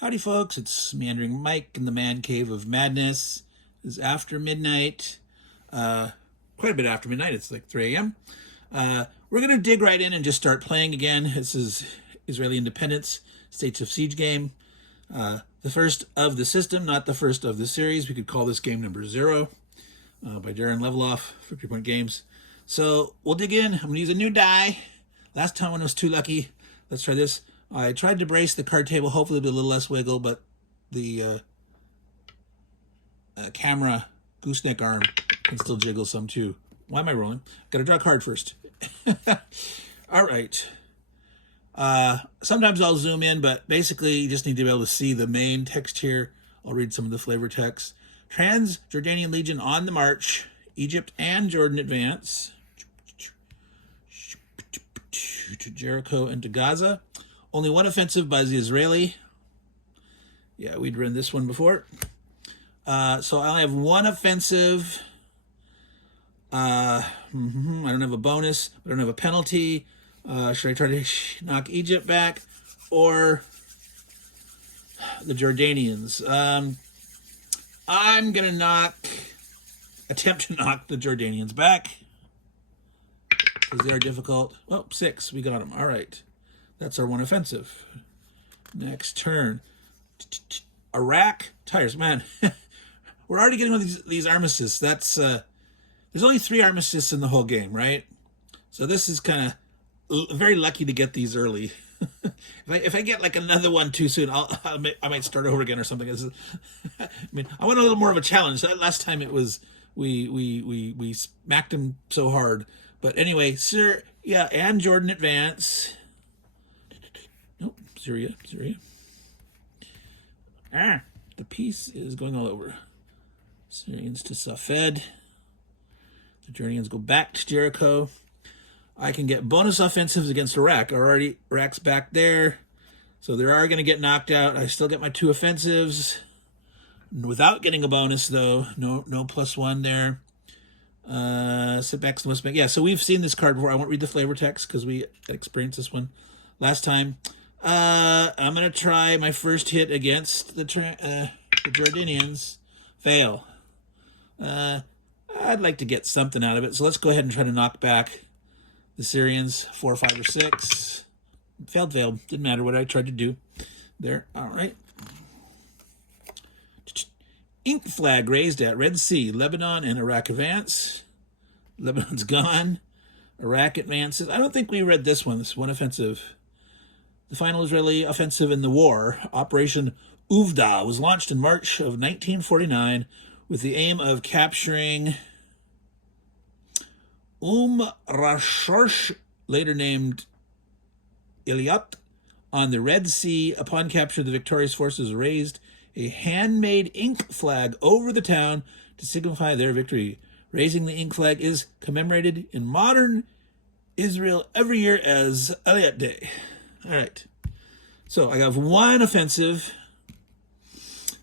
Howdy, folks. It's Meandering Mike in the Man Cave of Madness. It's after midnight. Quite a bit after midnight. It's like 3 a.m. We're going to dig right in and just start playing again. This is Israeli Independence, States of Siege game. The first of the system, not the first of the series. We could call this game number 0 by Darren Leveloff, 50 Point Games. So we'll dig in. I'm going to use a new die. Last time when I was too lucky. Let's try this. I tried to brace the card table, hopefully with a little less wiggle, but the camera gooseneck arm can still jiggle some too. Why am I rolling? Got to draw a card first. All right. Sometimes I'll zoom in, but basically you just need to be able to see the main text here. I'll read some of the flavor text. Trans-Jordanian Legion on the march. Egypt and Jordan advance to Jericho and to Gaza. Only one offensive by the Israeli. Yeah, we'd run this one before. So I only have one offensive. I don't have a bonus. I don't have a penalty. Should I try to knock Egypt back or the Jordanians? I'm going to attempt to knock the Jordanians back because they are difficult. Oh, 6. We got them. All right. That's our one offensive. Next turn. Iraq tires. Man, we're already getting all these armistices. That's there's only 3 armistices in the whole game, right? So this is kind of very lucky to get these early. if I get like another one too soon, I might start over again or something. I mean, I want a little more of a challenge. Last time it was we smacked them so hard. But anyway, Syria and Jordan advance. Nope, Syria. The piece is going all over. Syrians to Safed. The Jordanians go back to Jericho. I can get bonus offensives against Iraq. Iraq's back there. So they are going to get knocked out. I still get my 2 offensives. Without getting a bonus, though. No +1 there. Setbacks to West Bank. Yeah, so we've seen this card before. I won't read the flavor text because we experienced this one last time. I'm going to try my first hit against the Jordanians. Fail. I'd like to get something out of it. So let's go ahead and try to knock back the Syrians. 4, 5, or 6. Failed. Didn't matter what I tried to do there. All right. Ink flag raised at Red Sea. Lebanon and Iraq advance. Lebanon's gone. Iraq advances. I don't think we read this one. This one offensive. The final Israeli offensive in the war, Operation Uvda, was launched in March of 1949 with the aim of capturing Rashosh, later named Eilat, on the Red Sea. Upon capture, the victorious forces raised a handmade ink flag over the town to signify their victory. Raising the ink flag is commemorated in modern Israel every year as Eilat Day. All right. So I have one offensive.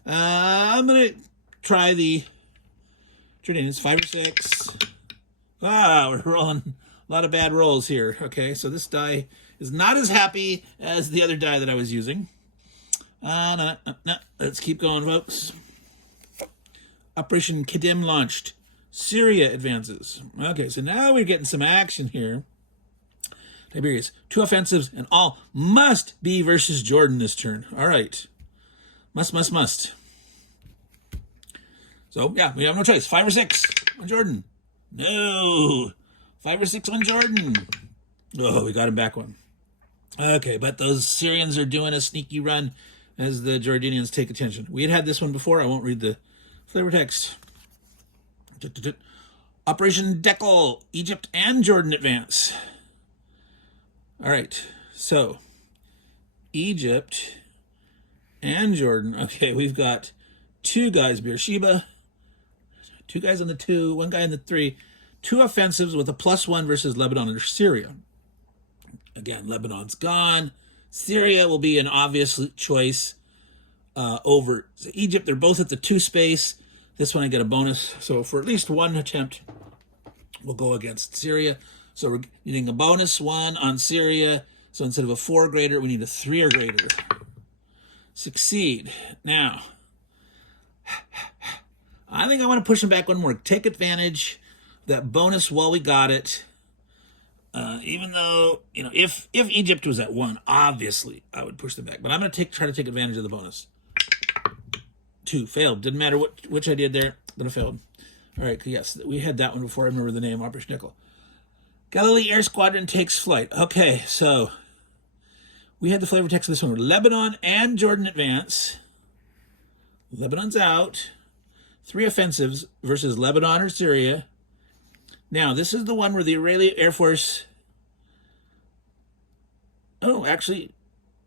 I'm going to try the Jordanians. 5 or 6. We're rolling a lot of bad rolls here. Okay, so this die is not as happy as the other die that I was using. No. Let's keep going, folks. Operation Kedim launched. Syria advances. Okay, so now we're getting some action here. Tiberius, 2 offensives, and all must be versus Jordan this turn. All right. Must. So, yeah, we have no choice. 5 or 6 on Jordan. No. 5 or 6 on Jordan. Oh, we got him back one. Okay, but those Syrians are doing a sneaky run as the Jordanians take attention. We had this one before. I won't read the flavor text. Operation Dekel, Egypt and Jordan advance. All right, so Egypt and Jordan. Okay, we've got 2 guys, Beersheba, 2 guys on the 2, 1 guy on the 3, 2 offensives with a +1 versus Lebanon and Syria. Again, Lebanon's gone. Syria will be an obvious choice over Egypt. They're both at the 2 space. This one I get a bonus. So for at least one attempt, we'll go against Syria. So we're needing a bonus 1 on Syria. So instead of a 4 or greater, we need a 3 or greater. Succeed. Now, I think I want to push them back one more. Take advantage of that bonus while we got it. Even though, if Egypt was at 1, obviously I would push them back. But I'm going to try to take advantage of the bonus. 2, failed. Didn't matter which I did there, but it failed. All right, yes, we had that one before I remember the name, Operation Nickel. Galilee Air Squadron takes flight. Okay, so we had the flavor text of this one. Lebanon and Jordan advance. Lebanon's out. 3 offensives versus Lebanon or Syria. Now, this is the one where the Israeli Air Force... Oh, actually,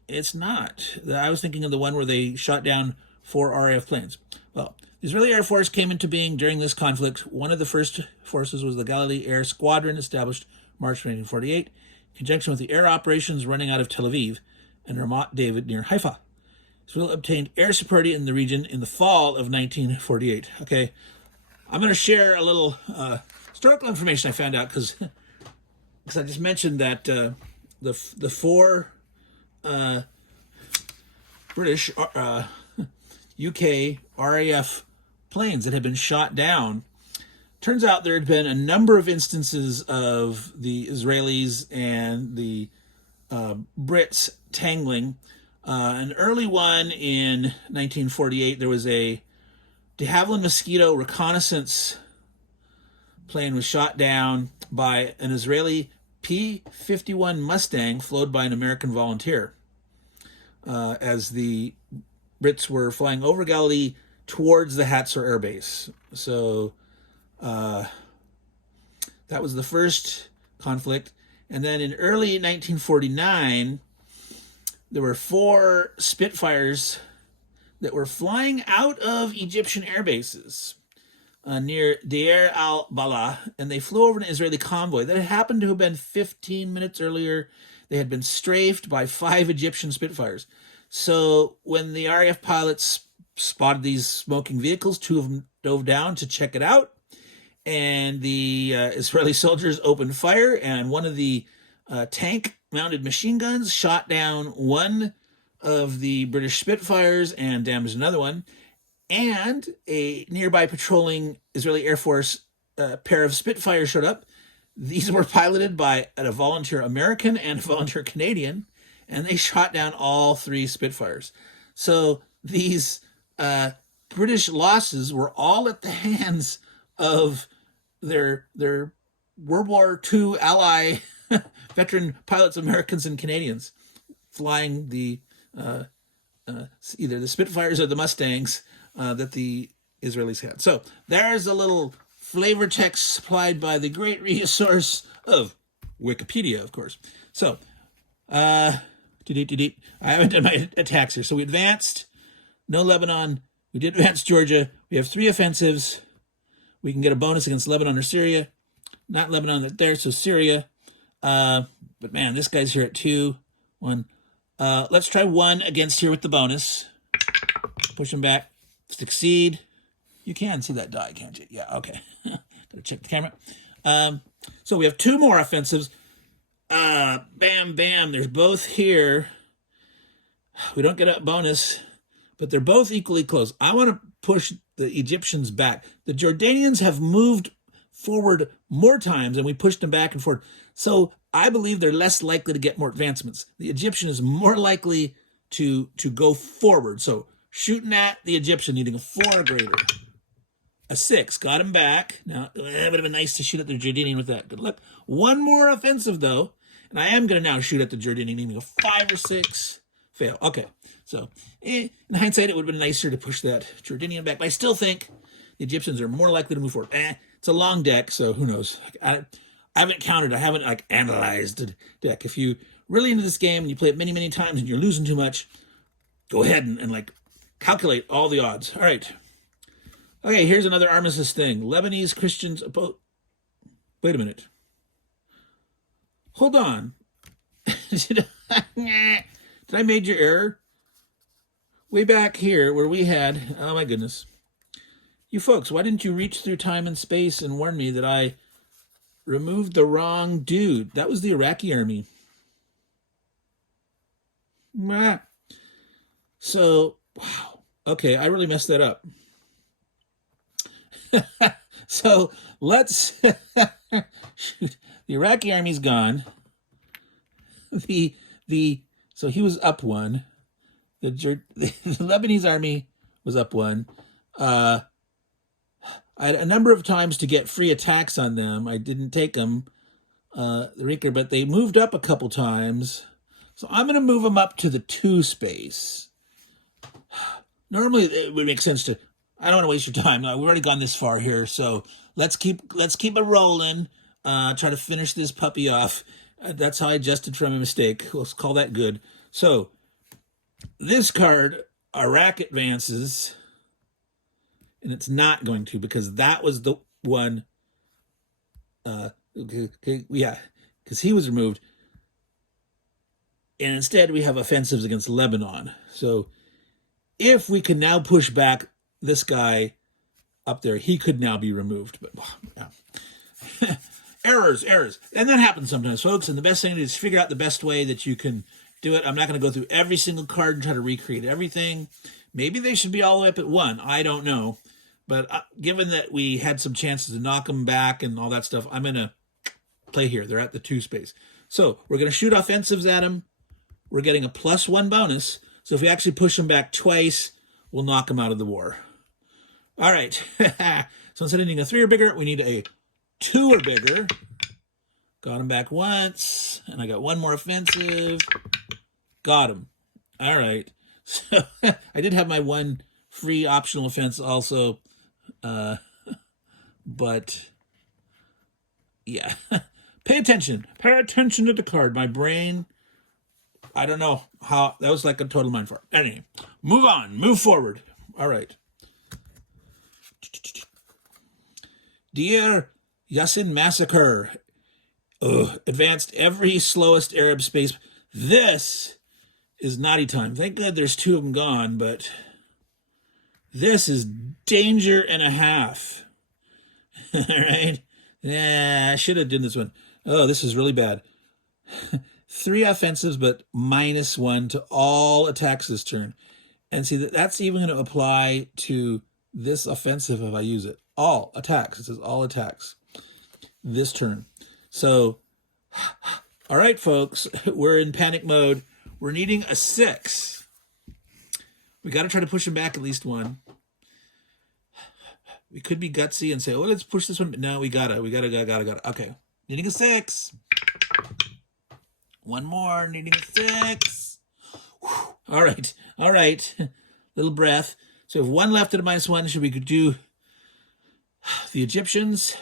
it's not. I was thinking of the one where they shot down 4 RAF planes. Well, the Israeli Air Force came into being during this conflict. One of the first forces was the Galilee Air Squadron, established March 1948, in conjunction with the air operations running out of Tel Aviv and Ramat David near Haifa. Israel obtained air superiority in the region in the fall of 1948. Okay, I'm going to share a little historical information I found out because I just mentioned that the 4 British UK RAF planes that had been shot down. Turns out there had been a number of instances of the Israelis and the Brits tangling. An early one in 1948, there was a de Havilland Mosquito reconnaissance plane was shot down by an Israeli P-51 Mustang flown by an American volunteer as the Brits were flying over Galilee towards the Hatzor Air Base. So that was the first conflict. And then in early 1949, there were 4 Spitfires that were flying out of Egyptian air bases near Deir al-Balah, and they flew over an Israeli convoy that happened to have been 15 minutes earlier. They had been strafed by 5 Egyptian Spitfires. So when the RAF pilots spotted these smoking vehicles, 2 of them dove down to check it out, and the Israeli soldiers opened fire, and one of the tank-mounted machine guns shot down one of the British Spitfires and damaged another one, and a nearby patrolling Israeli Air Force pair of Spitfires showed up. These were piloted by a volunteer American and a volunteer Canadian, and they shot down all 3 Spitfires. So these British losses were all at the hands of their World War II ally veteran pilots, Americans and Canadians, flying the either the Spitfires or the Mustangs that the Israelis had. So there's a little flavor text supplied by the great resource of Wikipedia, of course. So, I haven't done my attacks here. So we advanced, no Lebanon. We did advance Georgia. We have 3 offensives. We can get a bonus against Lebanon or Syria. Not Lebanon there, so Syria. But man, this guy's here at 2, 1. Let's try 1 against here with the bonus. Push him back. Succeed. You can see that die, can't you? Yeah, okay. Gotta check the camera. So we have 2 more offensives. Bam, bam. There's both here. We don't get a bonus, but they're both equally close. I want to push the Egyptians back. The Jordanians have moved forward more times, and we pushed them back and forth. So I believe they're less likely to get more advancements. The Egyptian is more likely to go forward. So shooting at the Egyptian, needing a 4 or greater. A 6, got him back. Now, it would have been nice to shoot at the Jordanian with that. Good luck. 1 more offensive, though. And I am going to now shoot at the Jordanian, needing a 5 or 6. Fail. Okay. So, in hindsight, it would have been nicer to push that Jordanian back. But I still think the Egyptians are more likely to move forward. It's a long deck, so who knows? I haven't counted. I haven't analyzed the deck. If you really into this game and you play it many, many times and you're losing too much, go ahead and calculate all the odds. All right. Okay, here's another armistice thing. Lebanese Christians... Wait a minute. Hold on. Did I major error? Way back here where we had... Oh, my goodness. You folks, why didn't you reach through time and space and warn me that I removed the wrong dude? That was the Iraqi army. So, wow. Okay, I really messed that up. So let's shoot. The Iraqi army's gone. The so he was up one. The Lebanese army was up one. I had a number of times to get free attacks on them. I didn't take them, the Reeker, but they moved up a couple times. So I'm going to move them up to the 2 space. Normally, it would make sense to. I don't want to waste your time. We've already gone this far here, so let's keep it rolling. Try to finish this puppy off. That's how I adjusted from a mistake. Let's call that good. So this card, Iraq advances, and it's not going to because that was the one. Yeah, because he was removed, and instead we have offensives against Lebanon. So if we can now push back this guy up there, he could now be removed. But yeah. errors, and that happens sometimes, folks. And the best thing is figure out the best way that you can do it. I'm not going to go through every single card and try to recreate everything. Maybe they should be all the way up at 1. I don't know. But given that we had some chances to knock them back and all that stuff, I'm going to play here. They're at the 2 space. So we're going to shoot offensives at them. We're getting a +1 bonus. So if we actually push them back twice, we'll knock them out of the war. All right. So instead of needing a 3 or bigger, we need a 2 or bigger. Got him back once, and I got 1 more offensive. Got him. All right. So I did have my 1 free optional offense also, but yeah. Pay attention. Pay attention to the card. My brain, I don't know how, that was like a total mind fart. Anyway, move on. Move forward. All right. Deir Yassin Massacre. Advanced every slowest Arab space. This is naughty time. Thank God there's 2 of them gone, but this is danger and a half. All right. Yeah, I should have done this one. Oh, this is really bad. 3 offensives, but -1 to all attacks this turn. And see, that's even going to apply to this offensive if I use it. All attacks. It says all attacks this turn. So, all right, folks, we're in panic mode. We're needing a 6. We got to try to push him back at least 1. We could be gutsy and say, oh, let's push this one. But no, we gotta. Okay, needing a 6. 1 more, needing a 6. Whew. All right. Little breath. So we have 1 left at a -1. Should we do the Egyptians?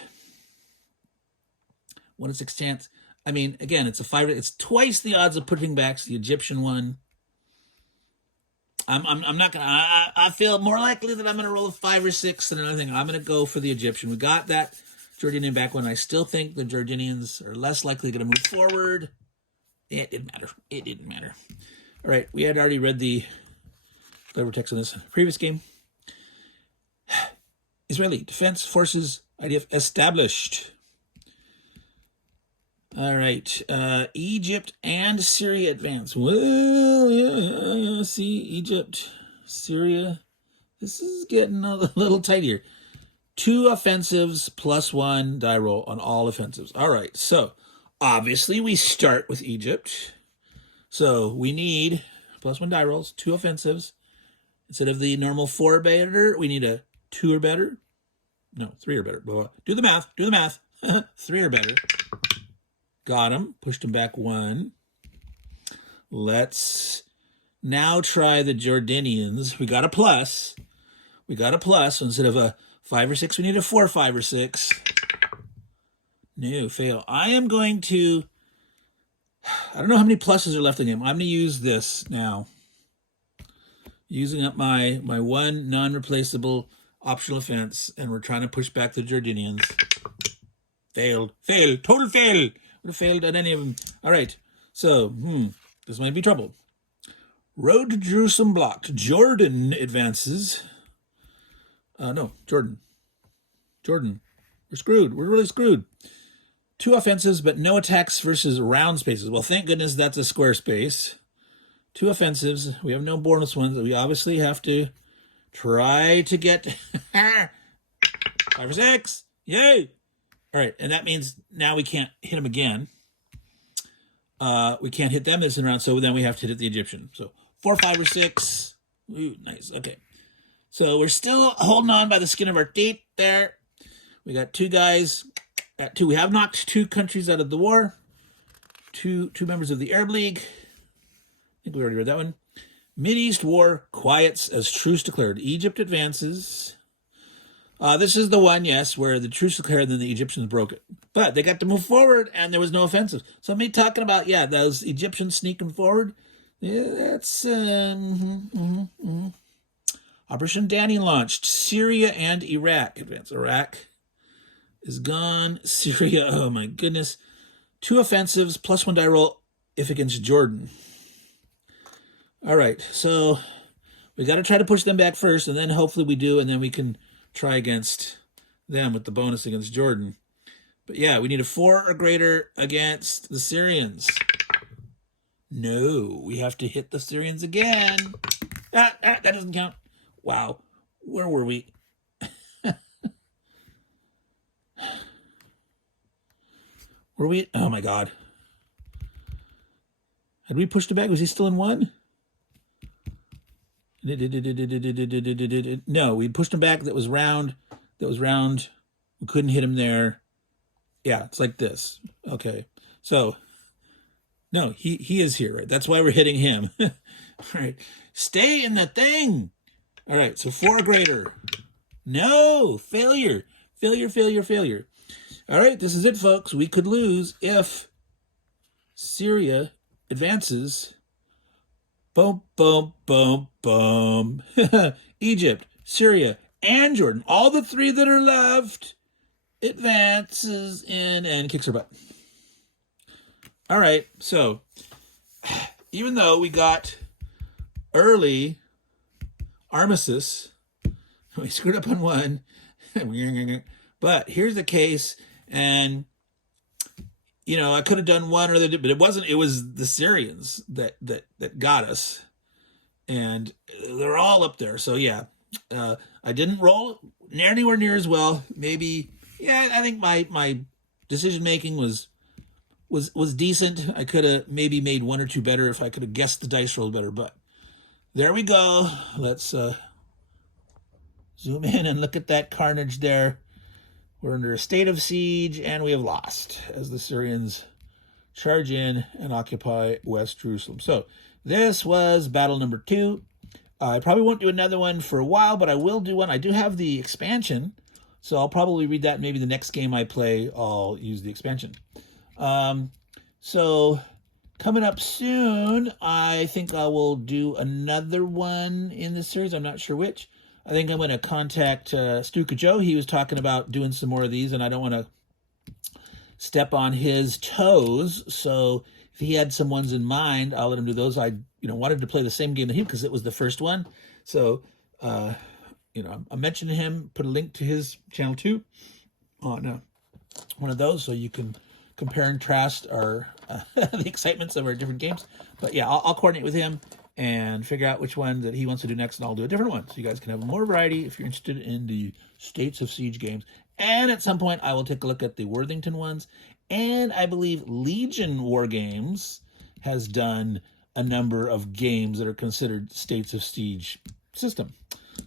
1 in 6 chance. I mean, again, it's a 5. It's twice the odds of putting back the Egyptian one. I'm not gonna. I feel more likely that I'm gonna roll a 5 or 6 than another thing. I'm gonna go for the Egyptian. We got that Jordanian back one. I still think the Jordanians are less likely going to move forward. It didn't matter. All right, we had already read the clever text on this previous game. Israeli Defense Forces IDF established. All right, Egypt and Syria advance. Well, yeah. See, Egypt, Syria. This is getting a little tight here. 2 offensives +1 die roll on all offensives. All right, so obviously we start with Egypt. So we need +1 die rolls, 2 offensives. Instead of the normal 4 or better, we need a 2 or better. No, 3 or better. Do the math. 3 or better. Got him. Pushed him back 1. Let's now try the Jordanians. We got a plus. So instead of a 5 or 6, we need a 4, 5, or 6. No, fail. I am going to... I don't know how many pluses are left in the game. I'm going to use this now. Using up my 1 non-replaceable optional offense, and we're trying to push back the Jordanians. Failed. Total fail. Would have failed at any of them. All right. So, this might be trouble. Road to Jerusalem blocked. Jordan advances. No, Jordan. We're screwed. We're really screwed. 2 offensives, but no attacks versus round spaces. Well, thank goodness that's a square space. 2 offensives. We have no bonus ones. We obviously have to try to get 5 or 6. Yay! All right, and that means now we can't hit them again. We can't hit them this round, so then we have to hit the Egyptian. So 4, 5, or 6. Ooh, nice. Okay. So we're still holding on by the skin of our teeth there. We got 2 guys at 2. We have knocked 2 countries out of the war. Two members of the Arab League. I think we already read that one. Mideast war quiets as truce declared. Egypt advances. This is the one, yes, where the truce declared and then the Egyptians broke it. But they got to move forward and there was no offensive. So me talking about, yeah, those Egyptians sneaking forward, yeah, that's... Operation Danny launched. Syria and Iraq advance. Iraq is gone. Syria, oh my goodness. 2 offensives, +1 die roll if against Jordan. All right, so we got to try to push them back first, and then hopefully we do, and then we can try against them with the bonus against Jordan. But yeah, we need a 4 or greater against the Syrians. No, we have to hit the Syrians again. That doesn't count. Wow, where were we? Were we? Oh my God. Had we pushed it back? Was he still in 1? No, we pushed him back. That was round. We couldn't hit him there. Yeah, it's like this. Okay. So, no, he is here, right? That's why we're hitting him. All right. Stay in the thing. All right, so 4 or greater. No, failure. Failure. All right, this is it, folks. We could lose if Syria advances. Boom, boom, boom, boom. Egypt, Syria, and Jordan, all the 3 that are left, advances in and kicks her butt. All right, so even though we got early armistice, we screwed up on 1, but here's the case, and you know, I could have done 1 or the other, but it wasn't. It was the Syrians that got us, and they're all up there. So yeah, I didn't roll anywhere near as well. Maybe, yeah, I think my decision making was decent. I could have maybe made 1 or 2 better if I could have guessed the dice roll better. But there we go. Let's zoom in and look at that carnage there. We're under a state of siege, and we have lost as the Syrians charge in and occupy West Jerusalem. So this was battle number 2. I probably won't do another one for a while, but I will do one. I do have the expansion, so I'll probably read that. Maybe the next game I play, I'll use the expansion. So coming up soon, I think I will do another one in this series. I'm not sure which. I think I'm going to contact Stuka Joe. He was talking about doing some more of these, and I don't want to step on his toes. So if he had some ones in mind, I'll let him do those. I wanted to play the same game that he, because it was the first one. So, I'm mentioning him, put a link to his channel too on one of those, so you can compare and contrast our the excitements of our different games. But yeah, I'll coordinate with him and figure out which one that he wants to do next, and I'll do a different one. So you guys can have more variety if you're interested in the States of Siege games. And at some point, I will take a look at the Worthington ones. And I believe Legion War Games has done a number of games that are considered States of Siege system.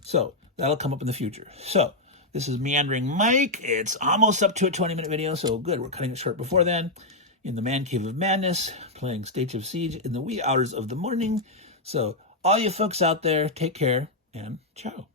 So that'll come up in the future. So this is Meandering Mike. It's almost up to a 20-minute video, so good. We're cutting it short before then. In the Man Cave of Madness, playing States of Siege in the wee hours of the morning. So all you folks out there, take care and ciao.